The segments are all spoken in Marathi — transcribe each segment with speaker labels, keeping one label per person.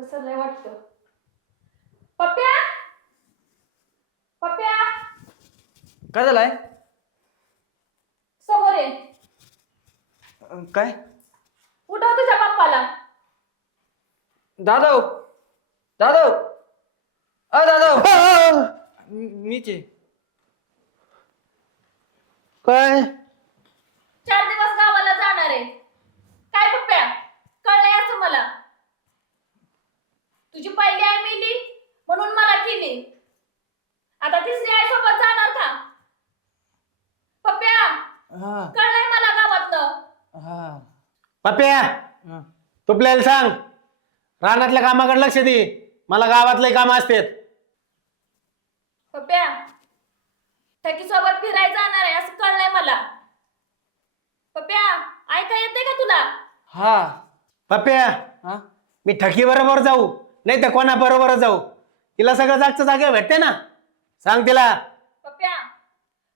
Speaker 1: पसरलंय वाटतं. पप्प्या? पप्प्या?
Speaker 2: काय झालंय?
Speaker 1: समोर ये.
Speaker 2: अं, काय?
Speaker 1: उठव तुझ्या पप्पाला.
Speaker 2: दादा दादा अ दादा मीच आहे काय?
Speaker 1: चार दिवस गावाला जाणार आहे. काय पप्प्या? कळलंय असं मला. तुझी पहिली आई मेली म्हणून मला केली. आता तिसरी आई सोबत जाणार का? पप्प्या
Speaker 2: हा.
Speaker 1: कळलंय मला गावातलं.
Speaker 2: हा.
Speaker 3: पप्या
Speaker 2: हा.
Speaker 3: तू आपल्याला सांग. रानातल्या कामाकडे लक्ष दे. मला गावातले काम असतात.
Speaker 1: पप्प्या टकी सोबत फिरायला जाणार आहे असं कळलंय मला. पप्प्या ऐका येते का तुला?
Speaker 2: हा.
Speaker 3: पप्या
Speaker 2: हा.
Speaker 3: मी ठकी बरोबर जाऊ. नाही तर कोणा बरोबर जाऊ. तिला सगळं जागचं जागे भेटते ना. सांग तिला.
Speaker 1: पप्प्या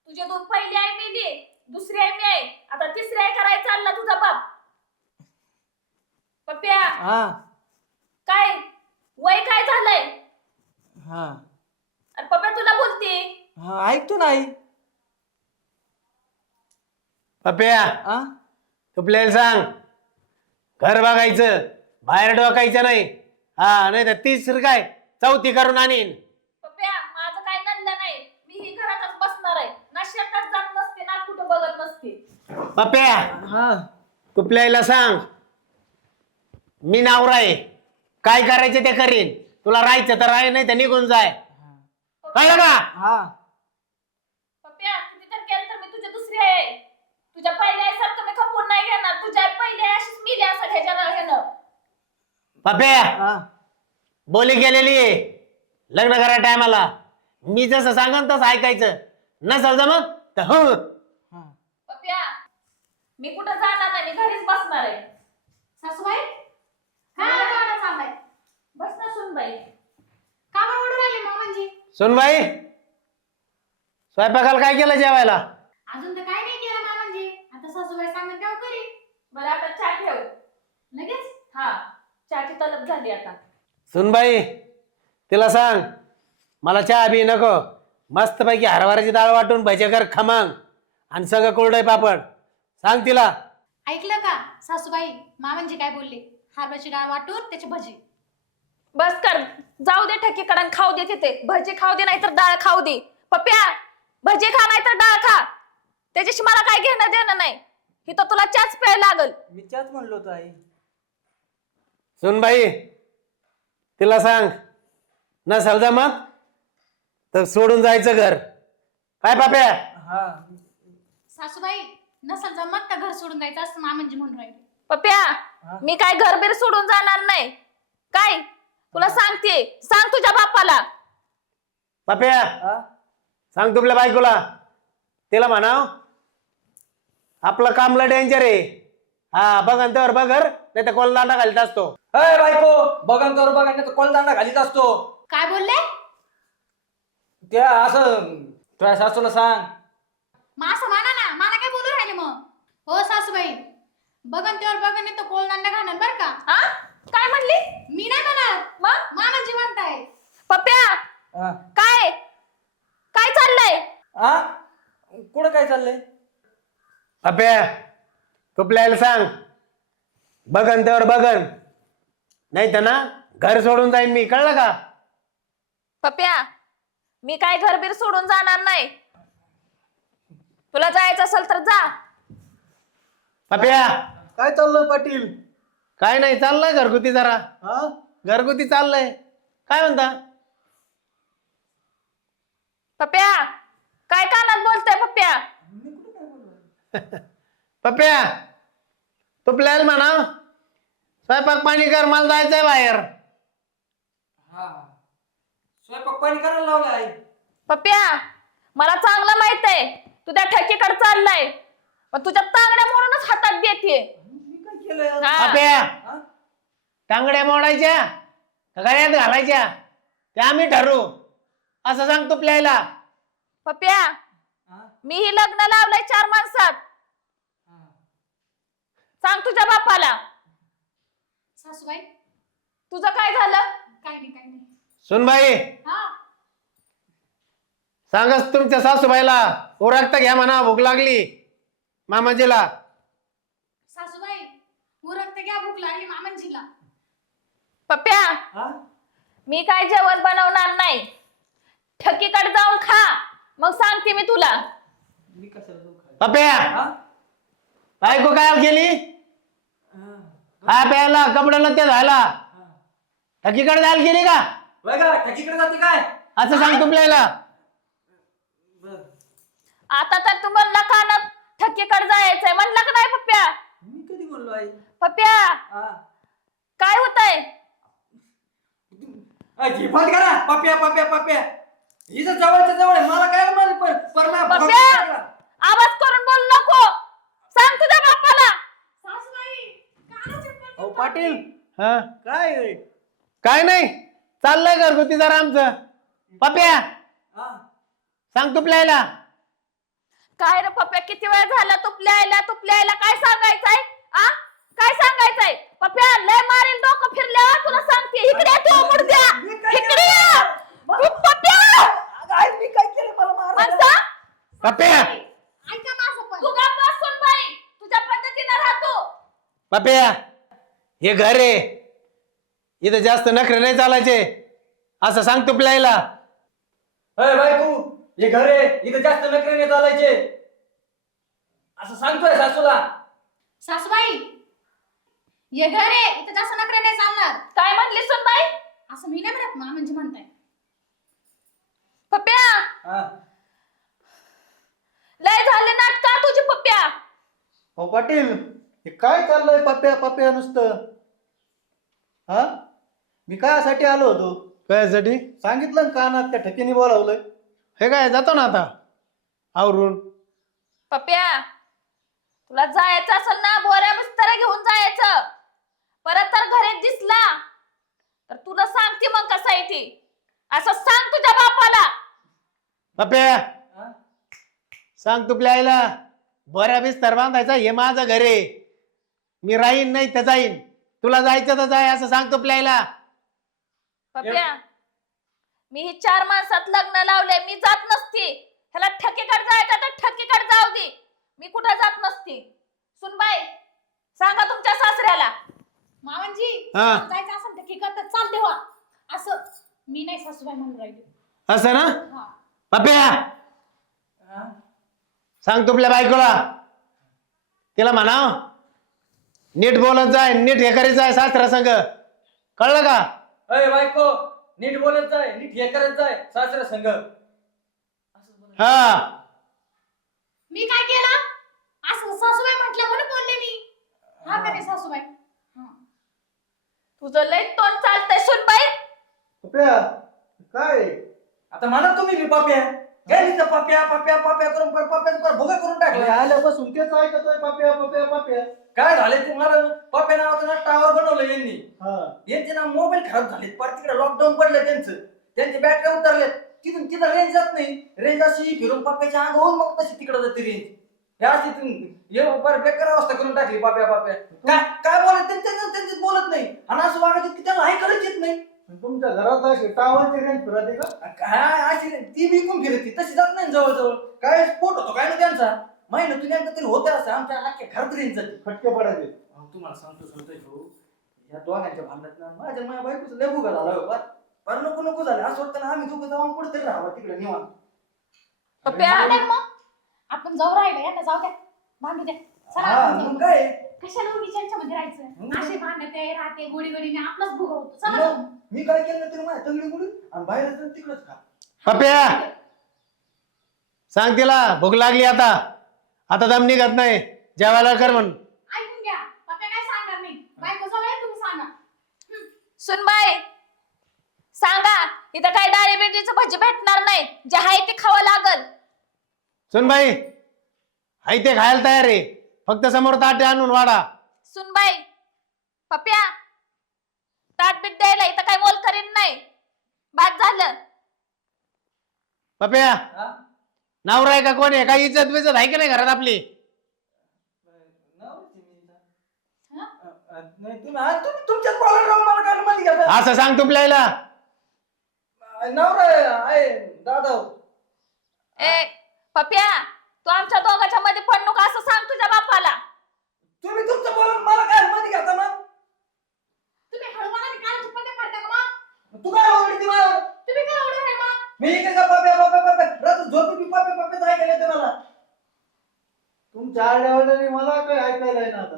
Speaker 1: तुझे दोन पहिली आई मेली दुसरी आई मी आहे. आता तिसरी आई करायला चालला तुझा बाप. पप्प्या
Speaker 2: हा.
Speaker 1: काय वय काय झालंय?
Speaker 2: हा.
Speaker 1: आणि पप्प्या तुला बोलते.
Speaker 2: हा ऐकतो ना आई.
Speaker 3: पप्या
Speaker 2: हा?
Speaker 3: तू आपल्याला सांग. घर बघायचं. बाहेर डोकायचं नाही. हा नाही तर तिसरी काय चौथी करून आणीन.
Speaker 1: पप्प्या माझं काय नाही. मी ही घरातच बसणार आहे. ना शेतात जात नसते ना कुठं बघत नसते.
Speaker 3: पप्या
Speaker 2: हा.
Speaker 3: तुपल्याला सांग. मी नावरा आहे. काय करायचं ते करीन. तुला राहायचं तर राह नाही तर निघून जाय. कळलं का?
Speaker 2: हा.
Speaker 1: पप्प्या किती तर केलं तर मी तुझ्या दुसरी आहे. तुझ्या पहिल्या आईसारखं मी खपून नाही घेणार. तुझ्या पहिल्या अशीच मिली असं ह्यानं
Speaker 3: पप्या
Speaker 2: हा.
Speaker 3: बोली गेलेली आहे. लग्न करा टायमाला. मी जसं सांगन तसं ऐकायचं. नसल मग तर हो.
Speaker 2: हा.
Speaker 1: पप्प्या मी कुठं जाणार नाही? मी घरीच बसणार आहे.
Speaker 4: सासूबाई? काय चाललाय
Speaker 1: बस ना सुनबाई.
Speaker 4: का बरं राहिले मामांजी
Speaker 3: सुनबाई स्वयंपाकाला काय केलं जेवायला?
Speaker 4: अजून तर काय नाही केलं मामांजी. आता सासूबाई सांगत तेव्हा करी
Speaker 1: बरं आता चहा ठेव.
Speaker 4: लगेच?
Speaker 1: हा. चहाची तलब झाली आता.
Speaker 3: सुनबाई तिला सांग मला चहा बी नको. मस्तपैकी हरभऱ्याची डाळ वाटून भजे कर खमांग. आणि सगळं कोरडय पापड. सांग तिला.
Speaker 4: ऐकलं का सासूबाई? मामांजी काय बोलले? हरभऱ्याची डाळ वाटून त्याची भजी.
Speaker 1: बस कर. जाऊ दे ठकीकडे आणि खाऊ दे तिथे. भजी खाऊ दे नाहीतर डाळ खाऊ दे. पप्प्या भजी खा नाहीतर डाळ खा. त्याच्याशी मला काय घेणं देणं नाही. ही तर तुला चहाच प्यायला लागल.
Speaker 2: मी त्याच म्हणलो होतो आई.
Speaker 3: सुनबाई तिला सांग. नसल जमत तर सोडून जायचं घर. काय पाप्या?
Speaker 2: हा.
Speaker 4: सासूबाई नसल जमत तर घर सोडून जायचं असं मामांजी म्हणून राहिले.
Speaker 1: पप्प्या मी काय घरबीर सोडून जाणार नाही. काय? तुला सांगते. सांग तुझ्या बापाला
Speaker 3: पाप्या
Speaker 2: हा?
Speaker 3: सांग तुपल्या बायकोला. तिला म्हणाव आपलं कामला डेंजर आहे. हा बघन तर बघर नाही तर कोलदांडा घालीत असतो.
Speaker 2: अय बायको बघन तर बघा नाही तर कोलदांडा घालीत असतो.
Speaker 4: काय बोलले?
Speaker 2: त्या असं तुझ्या सासूला सांग.
Speaker 4: मग असं म्हणा ना मला काय बोलू राहिले मग? हो सासूबाई. बघन तेव्हा बघन नाही तर कोलदांडा घालणार बरं का?
Speaker 1: हा? काय म्हणली?
Speaker 4: मी नाही म्हणणार
Speaker 1: मग?
Speaker 4: मामांजी म्हणताय
Speaker 1: पप्प्या
Speaker 2: हा.
Speaker 1: काय? काय चाललंय?
Speaker 2: हा? कुठं काय चाललंय?
Speaker 3: पाप्या तुपल्याला सांग. बघन तर बघन. नाही तर ना घर सोडून जाईन मी. कळलं का?
Speaker 1: पप्प्या मी काय घरबीर सोडून जाणार नाही. तुला जायचं असेल तर जा.
Speaker 3: पाप्या.
Speaker 2: काय चाललं पाटील?
Speaker 3: काय नाही चाललंय घरगुती जरा.
Speaker 2: हा?
Speaker 3: घरगुती चाललंय. काय म्हणता?
Speaker 1: पप्प्या काय कानात बोलताय पप्प्या
Speaker 3: पप्प्या तुपल्याला म्हणा स्वयंपाक पाणी कर मला जायचंय बाहेर.
Speaker 2: हा. स्वयंपाक पाणी करायला लावलं आई
Speaker 1: पप्प्या मला चांगलं माहीत आहे तू त्या ठेकीकडे चाललाय. पण तुझ्या तांगड्या म्हणूनच हातात देते
Speaker 2: मी काय केलंय आज?
Speaker 3: पप्प्या
Speaker 2: हा?
Speaker 3: टांगड्या मोडायच्या का गळ्यात घालायच्या? ते आम्ही ठरवू. असं सांग तुपल्याला
Speaker 1: पप्प्या
Speaker 2: हा?
Speaker 1: मी ही लग्न लावलंय चार माणसात. सांग तुझ्या बापाला
Speaker 4: सासूबाई?
Speaker 1: तुझं काय झालं?
Speaker 4: काय नाही काय नाही.
Speaker 3: सुनबाई.
Speaker 4: हा.
Speaker 3: सांगच तुमच्या सासूबाईला. ओरखता घ्या म्हणा भूक लागली. मामाजीला.
Speaker 4: सासूबाई उरकते घ्या भूक लागली मामांजीला.
Speaker 1: पप्प्या
Speaker 2: हा?
Speaker 1: मी काय जेवण बनवणार नाही. ठकीकडे जाऊन खा. मग सांगते मी तुला.
Speaker 2: मी कशाला जाऊ खाली?
Speaker 3: पप्या
Speaker 2: हा?
Speaker 3: बायको काय केली
Speaker 2: हा.
Speaker 3: प्यायला कपड्याला ते झाला. ठकीकडे जायला गेली का?
Speaker 2: का? ठकीकडे जाते काय?
Speaker 3: असं सांग तुमल्याला.
Speaker 1: आता तर तू म्हणला का ना ठकीकडे जायचंय? म्हणला का नाही पप्प्या?
Speaker 2: मी कधी बोललो आई?
Speaker 1: पप्प्या
Speaker 2: हा.
Speaker 1: काय होतंय?
Speaker 2: घे बंद करा पप्या पप्या पप्या इथं जवळच्या जवळ आहे. मला काय म्हणाल पण परमा
Speaker 1: पप्प्या आवाज करून बोल नको सांग तुझ्या बाप्पाला
Speaker 4: सासूबाई काना चप्पल
Speaker 2: अहो पाटील.
Speaker 3: हा.
Speaker 2: काय रे
Speaker 3: काय नाही. चाललंय घरगुती जरा आमचं. पप्या.
Speaker 2: हा.
Speaker 3: सांग तुपल्याला.
Speaker 1: काय रे पप्प्या किती वेळ झाला तुपल्या आयला तुपल्या आयला काय सांगायचंय? आ? काय सांगायचंय? पप्प्या लय मारेल डोकं फिरल्यावर तुला सांगते. इकडे ये तू मुडद्या
Speaker 2: मी काय
Speaker 1: इकडे ये. तू पप्प्या
Speaker 2: अगं, आई मी काय केलं? मला मार
Speaker 1: माणसा.
Speaker 3: पप्या.
Speaker 4: ऐका माझं पण.
Speaker 1: तू गप्प बसून बाई. तुझ्या पद्धतीनं राहतो.
Speaker 3: पप्या. हे घर आहे. इथं जास्त नखरे नाही चालायचे. असं सांग तुपल्याला
Speaker 2: अय बाई तू हे घर आहे. इथं जास्त नखरे चालायचे. असं सांगतोय सासूला.
Speaker 4: सासूबाई ये घर आहे. इथं जास्त नखरे नाही चालणार.
Speaker 1: काय म्हणली सुन बाई?
Speaker 4: असं मी नाही म्हणत मामांजी म्हणताय
Speaker 1: पप्प्या!
Speaker 2: हा.
Speaker 1: लय झाले नाटका तुझी पप्प्या.
Speaker 5: हो पाटील हे काय चाललंय पप्प्या पप्प्या नुसतं? हा? मी कायासाठी आलो होतो?
Speaker 3: कशासाठी
Speaker 5: सांगितलं ना कानात त्या ठिकाणी बोलावलंय.
Speaker 3: हे काय जातो ना आता. आवरून.
Speaker 1: पप्प्या तुला जायचं असेल ना बोऱ्या बिस्तर घेऊन जायचं. परत तर घरात दिसला. तर तुला सांगते मग कसं आहे ती. असं सांग तुझ्या बापाला.
Speaker 3: पप्या
Speaker 2: हा?
Speaker 3: सांग तुपल्याला बऱ्या बिस्तर बांधायचा हे माझं घर आहे. मी राहीन नाही तर जाईन. तुला जायचं तर जाय असं सांग तुपल्याला
Speaker 1: पप्प्या मी ही चार माणसात लग्न लावले मी जात नसती. ह्याला ठकीकडे जायचं तर ठकीकडे जाऊ दे. मी कुठं जात नसती. सुनबाई सांगा तुमच्या सासऱ्याला.
Speaker 3: हा.
Speaker 4: जायचं असेल तर की करतात चाल देवा. असं मी नाही सासूबाई म्हणून राहिली.
Speaker 3: असं ना?
Speaker 4: हा.
Speaker 3: पप्या
Speaker 2: हा?
Speaker 3: सांग तुपल्या बायकोला. तिला म्हणाव. नीट बोलत जाय नीट हे करीत जाय सासरा संग. कळलं का?
Speaker 2: अय बायको नीट बोलत जाय नीट हे करत जाय सासरा संघ
Speaker 3: हा.
Speaker 4: मी काय केलं? असं सासूबाई म्हटलं म्हणून बोलले मी. हा का नाही सासूबाई? हा.
Speaker 1: तुझं लय तोंड चालतंय सुनबाई.
Speaker 5: काय?
Speaker 2: आता म्हणा तुम्ही बी पाप्या तिथं पाप्या पाप्या पाप्या करून पर- पाप्याचं पर भोगा करून टाकलं.
Speaker 5: आल्यापासून तेच ऐकतोय पप्प्या पप्प्या पप्प्या
Speaker 2: काय झाले तुम्हाला? पाप्या नावाचं ना टावर बनवलं यांनी.
Speaker 5: हा.
Speaker 2: यांचे ना मोबाईल खराब झाले पार तिकडे लॉकडाऊन पडलं त्यांचं. त्यांचे बॅटऱ्या उतरल्यात. तिथून तिथं रेंज जात नाही. रेंज अशी फिरून पाप्याच्या अंगावरून मग तशी तिकडे जाते रेंज हे अशी हे फार बेकार अवस्था करून टाकली पाप्या पाप्या. काय काय बोलत त्यांच्या त्यांच्यात बोलत नाही. आणि असं वागायचं की त्यांना ऐकायलाच येत नाही.
Speaker 5: तुमच्या घरात अशी टावरची रेंज फिरते का?
Speaker 2: काय अशी ती विकून फिरती तशी जात नाही जवळ जवळ काय स्फोट होतो काय ना त्यांचा महिन्यातून एकदा तरी होतं असं. आमच्या अख्ख्या घरात रेंज जाते.
Speaker 5: फटके पडायचे.
Speaker 2: अहो, तुम्हाला सांगतो सांगतोय भाऊ. या दोघांच्या भांडणात ना माझ्या माझ्या बायकोचं लय भुगा झाला हो, फार नको नको झालं. असं वाटतं ना आम्ही दोघं जाऊन कुठेतरी राहावं तिकडे निवांत.
Speaker 4: मग? आपण जाऊ राहिलो. यांना जाऊ द्या. भांडू द्या. चला
Speaker 2: हा
Speaker 4: आपण जाऊ.
Speaker 2: मग काय?
Speaker 4: कशाला उगीच यांच्यामध्ये
Speaker 2: हम्म.
Speaker 4: राहायचं असे भांडते राहते गोडी गोडीने आपलाच भुगा होतो. चला
Speaker 2: मग. मी काय केलं तरी माझ्या तंगडी आणि बाहेर जाऊन तिकडच खा.
Speaker 3: पप्या! सांग तिला भूक लागली आता. आता दम निघत नाही. जेवायला कर म्हण
Speaker 4: ऐकून घ्या. पप्पा काय सांगणार नाही. बायको जवळ आहे, तुम्ही सांगा.
Speaker 1: सुनबाई सांगा इथं काय डाळीबिटीचं भजी भेटणार नाही. जे आहे ते खावं लागल.
Speaker 3: सुन बाई हाय ते खायला तयार आहे. फक्त समोर ताटे आणून वाढा
Speaker 1: सुनबाई पप्प्या ताट बीट द्यायला इथं काय मोल करीन नाही. बाद झालं.
Speaker 3: पप्या
Speaker 2: हा?
Speaker 3: नवरा आहे का कोण आहे? काही इज्जत बिजत आहे की नाही घरात आपली?
Speaker 2: नवरीची मी.
Speaker 4: हा?
Speaker 2: अ- नाही तुम्ही हा, तुम्ही तुमच्याच बोलायला राहून मला काय मध्ये घ्या
Speaker 3: असं सांग तुपल्याला.
Speaker 2: नवरा आहे, आहे दादा
Speaker 1: ए पप्या तू आमच्या दोघांच्या मध्ये पड नको असं सांग तुझ्या बापाला.
Speaker 2: तुम्ही तुमचं बोलून मला काय मध्ये घ्या मग?
Speaker 4: तुम्ही हळूवाना काय चुपते पडता का मग?
Speaker 2: तू काय ओरडती मला?
Speaker 4: तुम्ही काय आहे मग?
Speaker 2: मी इकडे का पप्या पप्या पप्या. रात्र झोपी बी पप्या पप्याच ऐकायला येते मला.
Speaker 5: तुमच्या आड्यावाड्याने मला काय ऐकायला आहे ना आता?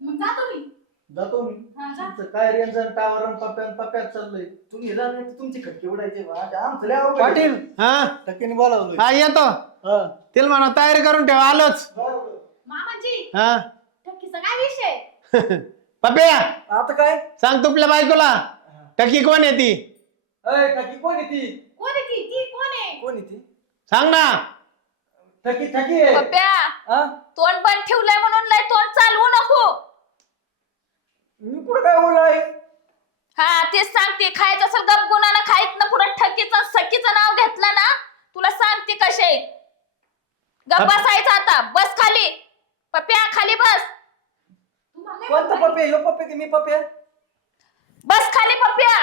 Speaker 4: मग जा तुम्ही.
Speaker 5: जातो मी.
Speaker 4: हा, जा.
Speaker 5: तुमचं काय रेंज टावर पप्प्यान पप्प्यात चाललंय.
Speaker 2: तुम्ही हिला नाही तर तुमची खटके उडायचे बा. आता आमचं लय अवघड आहे.
Speaker 5: पाटील
Speaker 3: हा?
Speaker 5: टक्केने बोलावलोय.
Speaker 3: हा येतो. तिला म्हणा तयारी करून ठेव आलोच.
Speaker 4: मामाजी
Speaker 3: हा.
Speaker 4: काय विषय?
Speaker 3: पप्या
Speaker 2: आता काय?
Speaker 3: सांग तुपल्या बायकोला टकी कोण आहे ती?
Speaker 2: अय ठकी कोण आहे ती?
Speaker 4: कोण आहे ती? ती कोण आहे?
Speaker 2: कोण आहे ती?
Speaker 3: सांग ना.
Speaker 2: ठकी ठकी आहे.
Speaker 1: पप्या
Speaker 2: हा?
Speaker 1: तोंड बंद ठेवलंय म्हणून लय तोंड चालवू नको.
Speaker 2: मी कुठं काय
Speaker 1: हा तेच सांगते खायचं असेल गप गुणानं खायत ना पुढं. ठकीचं सखीचं नाव घेतलं ना तुला सांगते कसे. गप बसायचं आता. बस खाली. पप्या खाली बस.
Speaker 2: कोणतं
Speaker 4: माहीत?
Speaker 2: पप्या ह्यो पप्या की मी पप्या
Speaker 1: बस खाली पप्या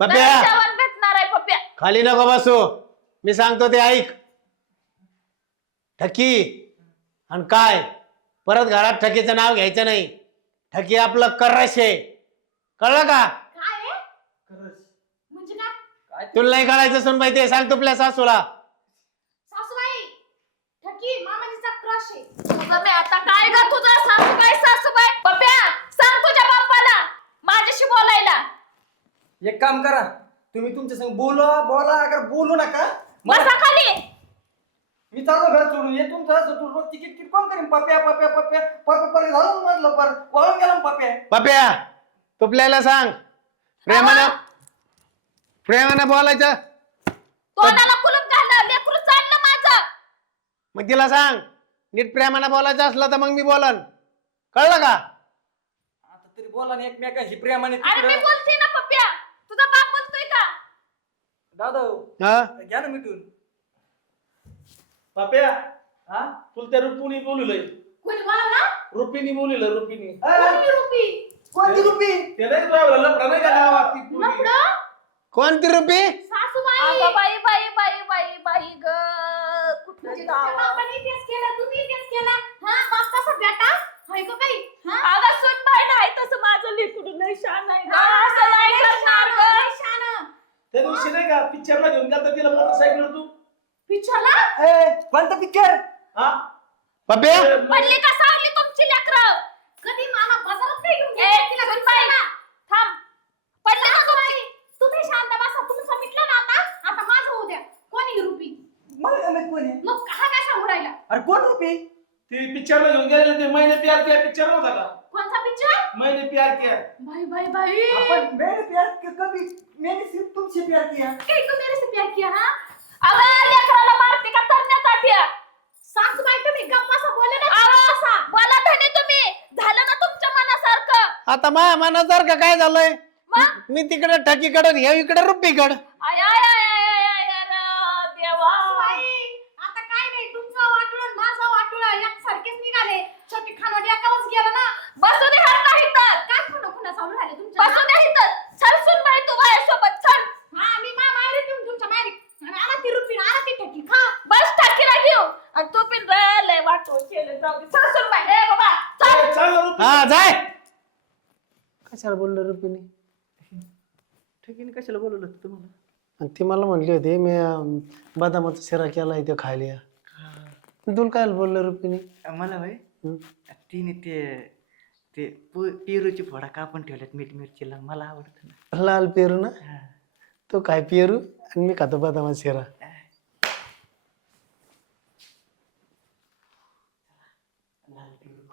Speaker 3: पप्या
Speaker 1: नाही जेवण भेटणार आहे पप्या
Speaker 3: खाली नको बसू. मी सांगतो ते ऐक. ठकी. आणि काय? परत घरात ठकीचं नाव घ्यायचं नाही. ठकी आपलं करश आहे. कळलं का?
Speaker 4: काय आहे. म्हणजे काय?
Speaker 2: काय ते-
Speaker 3: तुला नाही कळायचं सुन ते सांग तुपल्या सासूला
Speaker 4: सासूबाई ठक्की मामाजीचा क्रश आहे
Speaker 1: तुझं मी आता काय ग तुझं सासूबाई सासूबाई. पप्या सांग तुझ्या बाप्पाला. माझ्याशी बोलायला.
Speaker 2: एक काम करा. तुम्ही तुमच्या संग बोला बोला अगर बोलू नका मला-
Speaker 1: बसा खाली.
Speaker 2: मी चाललो घर सोडून. ये तुमचं असं तू रोज तिकीट किट कोण करीन? पप्या पप्या पप्या. पप्या पर झालं म्हटलं पर वाळून गेला ना पप्या.
Speaker 3: पप्या तुपल्याला सांग. प्रेमानं प्रेमानं बोलायचं.
Speaker 1: तोंडाला कुलूप घालणं लेकरू चाललं माझं.
Speaker 3: मग तिला सांग. नीट प्रेमानं बोलायचं असलं तर मग मी बोलन. कळलं का?
Speaker 2: आता तरी बोला ना एकमेकांशी प्रेमाने
Speaker 1: अरे मी
Speaker 2: तिकडं.
Speaker 1: बोलते ना पप्या तुझा बाप बोलतोय का?
Speaker 2: दादा
Speaker 3: हा?
Speaker 2: घ्या ना मिटून
Speaker 5: पप्या
Speaker 2: हा?
Speaker 5: तुला त्या रुपीने बोलवलंय.
Speaker 4: कोणी बोलावला?
Speaker 5: रुपीने बोलवलं रुपीने.
Speaker 4: कोणी रुपी?
Speaker 2: कोणती रुपी?
Speaker 5: ते नाही तुला लफडा नाही का गावात ती पोरगी?
Speaker 4: लफडं?
Speaker 3: कोणती रुपी?
Speaker 4: सासूबाई.
Speaker 1: बाई बाई बाई बाई बाई ग.
Speaker 4: तुमच्या बापाने तेच केलं तुम्ही तेच केलं. हा बाप तसा बेटा. हाय का काही हा?
Speaker 1: अगं सुन बाई नाही तसं माझं लेकरू लय शान आहे ग.
Speaker 4: हा,
Speaker 1: असं नाही
Speaker 4: लय
Speaker 1: करणार
Speaker 4: शानं,
Speaker 1: ग.
Speaker 4: लय शानं.
Speaker 5: त्या दिवशी नाही का पिक्चरला घेऊन गेलता तिला मोटरसायकलवर तू?
Speaker 4: पिछला
Speaker 2: ए कोणतं पिक्चर
Speaker 5: हा?
Speaker 3: पप्या
Speaker 1: पडली का सावली तुमची लेकरं?
Speaker 4: कधी मामा बाजारात नाही घेऊन
Speaker 1: ए,
Speaker 4: गेले तिला
Speaker 1: सुन
Speaker 4: घेऊन
Speaker 1: बाई.
Speaker 4: चला.
Speaker 1: थांब. पडली का
Speaker 4: तुम्ही शांत बसा तुमचं मिटलं ना आता आता माझं होऊ द्या कोणी रुपी
Speaker 2: मला काय माहीत कोण आहे
Speaker 4: मग हा काय सांगू राहिला
Speaker 2: अरे कोण रुपी
Speaker 5: ते? पिक्चरला घेऊन गेलेले ते मैंने प्यार किया पिक्चर नव्हता का?
Speaker 4: कोणता पिक्चर
Speaker 5: मैंने प्यार किया.
Speaker 4: बाई बाई बाई
Speaker 2: आपण मेरे प्यार के कभी मैंने सिर्फ तुमसे प्यार किया?
Speaker 4: काही तू मेरे से प्यार किया हा?
Speaker 1: अगं लेकराला मारते का तरण्यासाठी
Speaker 4: सासूबाई तुम्ही गप्पा सा बोले ना
Speaker 1: अहो,
Speaker 4: बसा.
Speaker 1: बोला धनी तुम्ही. झालं ना तुमच्या मनासारखं.
Speaker 3: आता माझ्या मनासारखं काय झालंय?
Speaker 1: मग?
Speaker 3: मी तिकडे ठकीकडं हे इकडे रुपीकड.
Speaker 1: आय आय आय आय र, देवा
Speaker 4: सासूबाई, आता काय नाही तुमचं वाटुळ आणि माझं वाटुळ एकसारखेच निघाले छोटे गेलं ना?
Speaker 1: बसू दे हात नाही तर.
Speaker 4: काय खुणं चालू राहिले तुमच्या
Speaker 1: बसू दे इथं चल सुन बाई तू माझ्यासोबत चल.
Speaker 4: हा मी मा माहेरी येऊन तुमच्या आणि आला ती रुपी आला ती ठकी खा.
Speaker 1: बस टाकीला घेऊ आणि तू पिन लय वाटो केलं. जाऊ दे. चल सुन बाई. ए बाबा चल.
Speaker 5: चल.
Speaker 3: हा जाय. कशाला बोललो रुपीने?
Speaker 2: ठकीने कशाला बोलवलं होतं तुम्हाला?
Speaker 3: आणि ती मला म्हणली होती मी अं, बदामाचा शिरा केला इथे खायला तुला काय बोललो रुपीने?
Speaker 2: मला भाई? तिने ते ते पेरूची फोडा कापून ठेवल्यात मीठ मिरचीला मला आवडतं ना.
Speaker 3: लाल पेरू ना? तो काय पेरू? आणि मी खातो बदामाचा शिरा.